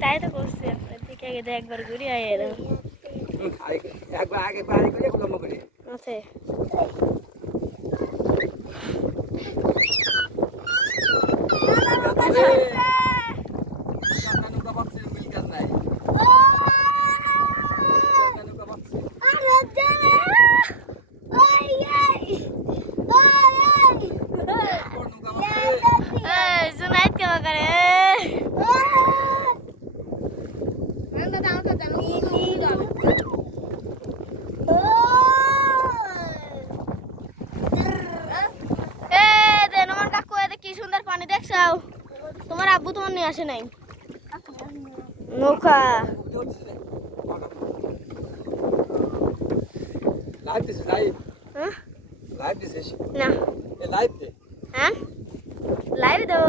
তাই তো করছি আপনার দিকে আগে একবার ঘুরে আয় এলাম একবার আগে বাড়ি করে লম্বা করে আছে জুনাইদ কে বাগারে কি সুন্দর পানি দেখছাও তোমার আব্বু তোমার নিয়ে আসে নাই নৌকা লাইভ দিছিস লাইভ হ্যাঁ লাইভ দিছিস না এ লাইভ দে হ্যাঁ লাইভ দাও